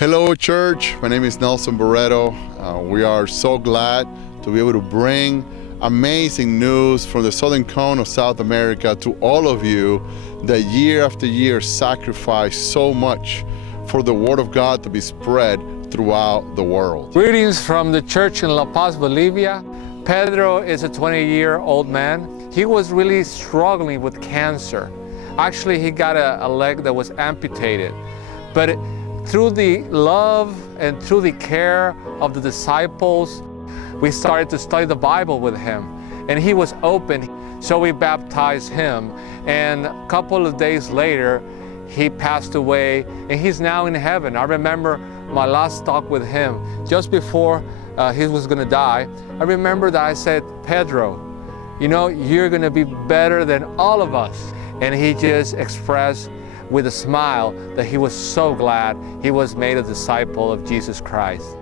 Hello, church. My name is Nelson Barreto. We are so glad to be able to bring amazing news from the southern cone of South America to all of you that year after year sacrifice so much for the Word of God to be spread throughout the world. Greetings from the church in La Paz, Bolivia. Pedro is a 20-year-old man. He was really struggling with cancer. Actually, he got a leg that was amputated. But through the love and through the care of the disciples, we started to study the Bible with him. And he was open, so we baptized him. And a couple of days later, he passed away, and he's now in heaven. I remember my last talk with him, just before he was gonna die. I remember that I said, Pedro, you know, you're gonna be better than all of us. And he just expressed with a smile that he was so glad he was made a disciple of Jesus Christ.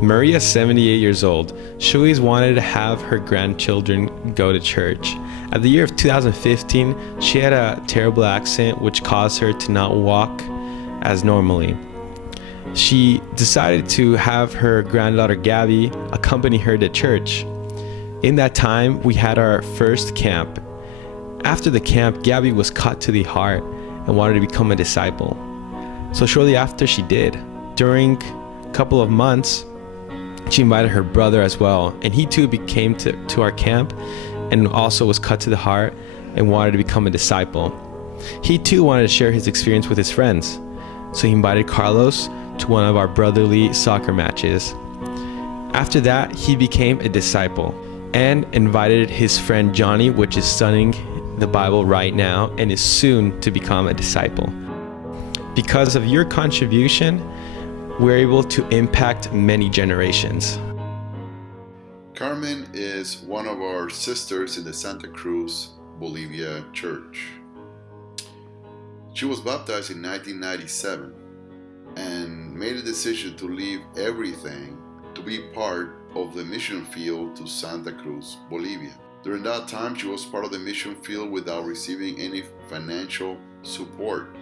Maria's 78 years old. She always wanted to have her grandchildren go to church. At the year of 2015, she had a terrible accident which caused her to not walk as normally. She decided to have her granddaughter Gabby accompany her to church. In that time, we had our first camp. After the camp, Gabby was cut to the heart and wanted to become a disciple. So shortly after she did. During a couple of months, she invited her brother as well, and he too came to our camp and also was cut to the heart and wanted to become a disciple. He too wanted to share his experience with his friends, so he invited Carlos to one of our brotherly soccer matches. After that, he became a disciple and invited his friend Johnny, which is studying the Bible right now and is soon to become a disciple. Because of your contribution, we're able to impact many generations. Carmen is one of our sisters in the Santa Cruz, Bolivia church. She was baptized in 1997 and made a decision to leave everything to be part of the mission field to Santa Cruz, Bolivia. During that time, she was part of the mission field without receiving any financial support.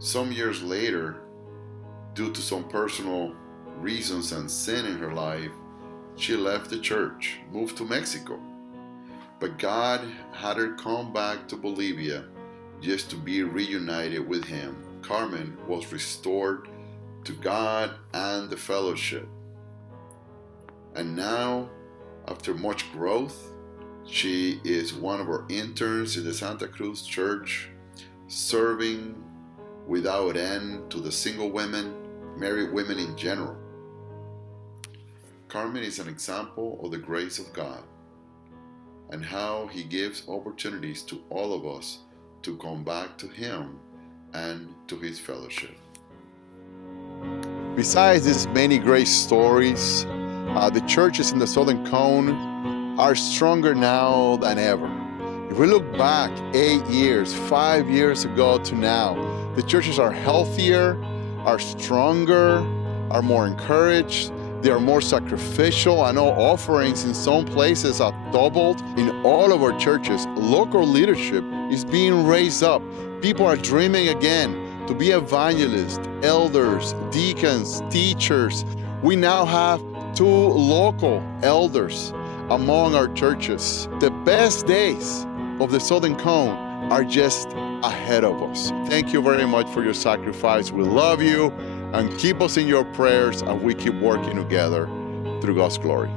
Some years later, due to some personal reasons and sin in her life, she left the church, moved to Mexico. But God had her come back to Bolivia just to be reunited with Him. Carmen was restored to God and the fellowship. And now, after much growth, she is one of our interns in the Santa Cruz church, serving without end to the single women, married women in general. Carmen is an example of the grace of God and how He gives opportunities to all of us to come back to Him and to His fellowship. Besides these many great stories, the churches in the Southern Cone are stronger now than ever. If we look back 8 years, 5 years ago to now, the churches are healthier, are stronger, are more encouraged, they are more sacrificial. I know offerings in some places have doubled. In all of our churches, local leadership is being raised up. People are dreaming again to be evangelists, elders, deacons, teachers. We now have 2 local elders among our churches. The best days of the Southern Cone are just ahead of us. Thank you very much for your sacrifice. We love you, and keep us in your prayers as we keep working together through God's glory.